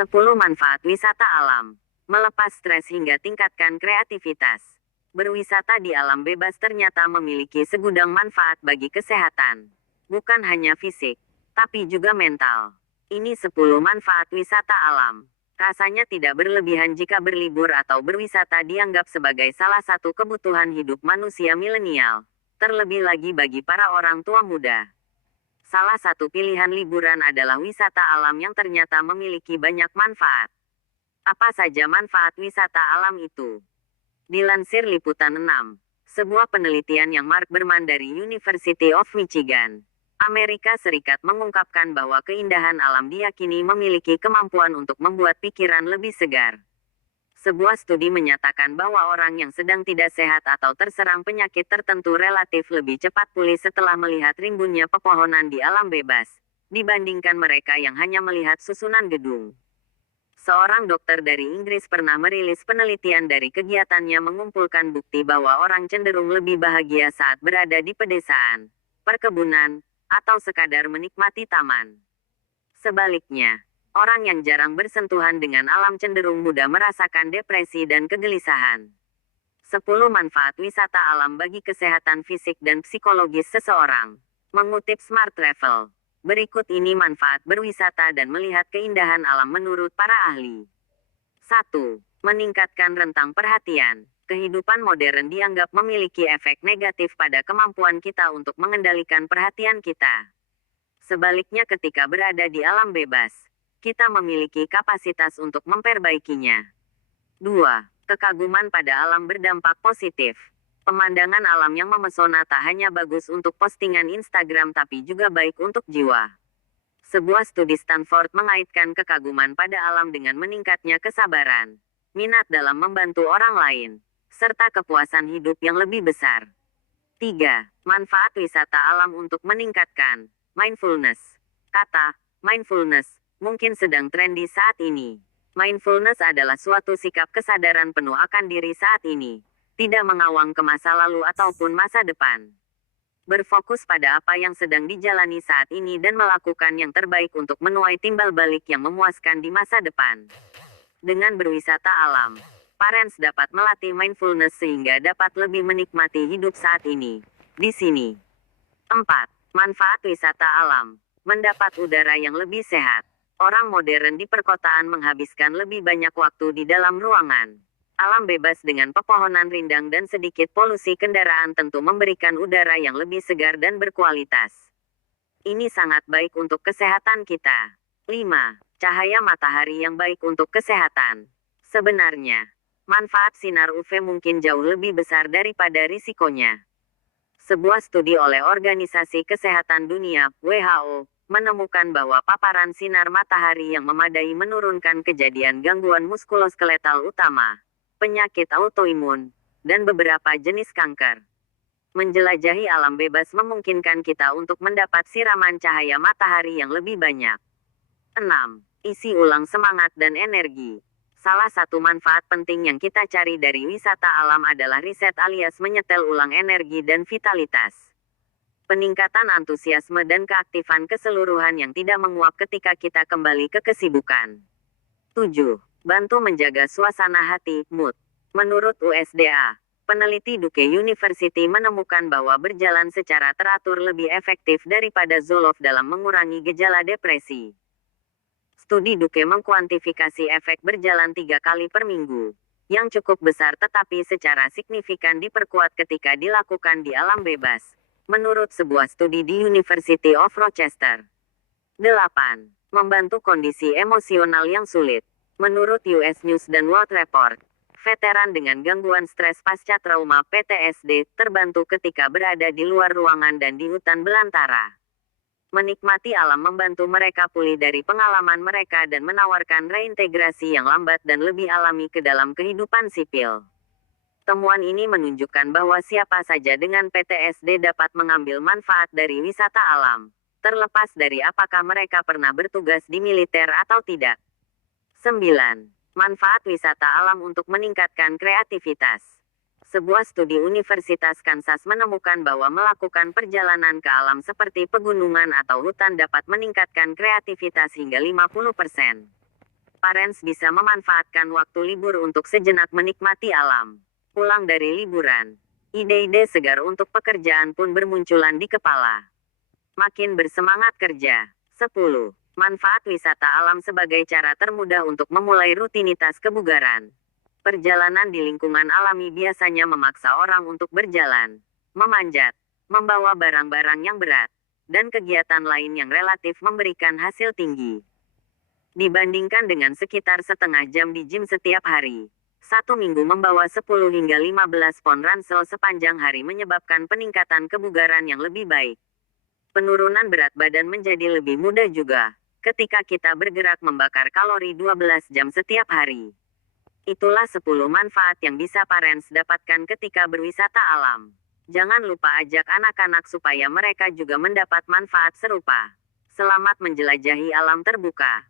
10 manfaat wisata alam. Melepas stres hingga tingkatkan kreativitas. Berwisata di alam bebas ternyata memiliki segudang manfaat bagi kesehatan. Bukan hanya fisik, tapi juga mental. Ini 10 manfaat wisata alam. Rasanya tidak berlebihan jika berlibur atau berwisata dianggap sebagai salah satu kebutuhan hidup manusia milenial. Terlebih lagi bagi para orang tua muda. Salah satu pilihan liburan adalah wisata alam yang ternyata memiliki banyak manfaat. Apa saja manfaat wisata alam itu? Dilansir Liputan 6, sebuah penelitian yang Mark Berman dari University of Michigan, Amerika Serikat mengungkapkan bahwa keindahan alam diyakini memiliki kemampuan untuk membuat pikiran lebih segar. Sebuah studi menyatakan bahwa orang yang sedang tidak sehat atau terserang penyakit tertentu relatif lebih cepat pulih setelah melihat rimbunnya pepohonan di alam bebas, dibandingkan mereka yang hanya melihat susunan gedung. Seorang dokter dari Inggris pernah merilis penelitian dari kegiatannya mengumpulkan bukti bahwa orang cenderung lebih bahagia saat berada di pedesaan, perkebunan, atau sekadar menikmati taman. Sebaliknya, orang yang jarang bersentuhan dengan alam cenderung mudah merasakan depresi dan kegelisahan. 10 manfaat wisata alam bagi kesehatan fisik dan psikologis seseorang. Mengutip Smart Travel. Berikut ini manfaat berwisata dan melihat keindahan alam menurut para ahli. 1. Meningkatkan rentang perhatian. Kehidupan modern dianggap memiliki efek negatif pada kemampuan kita untuk mengendalikan perhatian kita. Sebaliknya ketika berada di alam bebas, kita memiliki kapasitas untuk memperbaikinya. 2. Kekaguman pada alam berdampak positif. Pemandangan alam yang memesona tak hanya bagus untuk postingan Instagram tapi juga baik untuk jiwa. Sebuah studi Stanford mengaitkan kekaguman pada alam dengan meningkatnya kesabaran, minat dalam membantu orang lain, serta kepuasan hidup yang lebih besar. 3. Manfaat wisata alam untuk meningkatkan mindfulness. Kata mindfulness mungkin sedang trendy saat ini. Mindfulness adalah suatu sikap kesadaran penuh akan diri saat ini. Tidak mengawang ke masa lalu ataupun masa depan. Berfokus pada apa yang sedang dijalani saat ini dan melakukan yang terbaik untuk menuai timbal balik yang memuaskan di masa depan. Dengan berwisata alam, parents dapat melatih mindfulness sehingga dapat lebih menikmati hidup saat ini. Di sini. 4. Manfaat wisata alam. Mendapat udara yang lebih sehat. Orang modern di perkotaan menghabiskan lebih banyak waktu di dalam ruangan. Alam bebas dengan pepohonan rindang dan sedikit polusi kendaraan tentu memberikan udara yang lebih segar dan berkualitas. Ini sangat baik untuk kesehatan kita. 5. Cahaya matahari yang baik untuk kesehatan. Sebenarnya, manfaat sinar UV mungkin jauh lebih besar daripada risikonya. Sebuah studi oleh Organisasi Kesehatan Dunia, WHO, menemukan bahwa paparan sinar matahari yang memadai menurunkan kejadian gangguan muskuloskeletal utama, penyakit autoimun, dan beberapa jenis kanker. Menjelajahi alam bebas memungkinkan kita untuk mendapat siraman cahaya matahari yang lebih banyak. 6. Isi ulang semangat dan energi. Salah satu manfaat penting yang kita cari dari wisata alam adalah riset alias menyetel ulang energi dan vitalitas. Peningkatan antusiasme dan keaktifan keseluruhan yang tidak menguap ketika kita kembali ke kesibukan. 7. Bantu menjaga suasana hati, mood. Menurut USDA, peneliti Duke University menemukan bahwa berjalan secara teratur lebih efektif daripada Zoloft dalam mengurangi gejala depresi. Studi Duke mengkuantifikasi efek berjalan 3 kali per minggu, yang cukup besar tetapi secara signifikan diperkuat ketika dilakukan di alam bebas, menurut sebuah studi di University of Rochester. 8. Membantu kondisi emosional yang sulit. Menurut US News dan World Report, veteran dengan gangguan stres pasca trauma PTSD terbantu ketika berada di luar ruangan dan di hutan belantara. Menikmati alam membantu mereka pulih dari pengalaman mereka dan menawarkan reintegrasi yang lambat dan lebih alami ke dalam kehidupan sipil. Temuan ini menunjukkan bahwa siapa saja dengan PTSD dapat mengambil manfaat dari wisata alam, terlepas dari apakah mereka pernah bertugas di militer atau tidak. 9. Manfaat wisata alam untuk meningkatkan kreativitas. Sebuah studi Universitas Kansas menemukan bahwa melakukan perjalanan ke alam seperti pegunungan atau hutan dapat meningkatkan kreativitas hingga 50%. Parents bisa memanfaatkan waktu libur untuk sejenak menikmati alam. Pulang dari liburan, ide-ide segar untuk pekerjaan pun bermunculan di kepala. Makin bersemangat kerja. 10. Manfaat wisata alam sebagai cara termudah untuk memulai rutinitas kebugaran. Perjalanan di lingkungan alami biasanya memaksa orang untuk berjalan, memanjat, membawa barang-barang yang berat, dan kegiatan lain yang relatif memberikan hasil tinggi. Dibandingkan dengan sekitar setengah jam di gym setiap hari, satu minggu membawa 10 hingga 15 pon ransel sepanjang hari menyebabkan peningkatan kebugaran yang lebih baik. Penurunan berat badan menjadi lebih mudah juga, ketika kita bergerak membakar kalori 12 jam setiap hari. Itulah 10 manfaat yang bisa parents dapatkan ketika berwisata alam. Jangan lupa ajak anak-anak supaya mereka juga mendapat manfaat serupa. Selamat menjelajahi alam terbuka.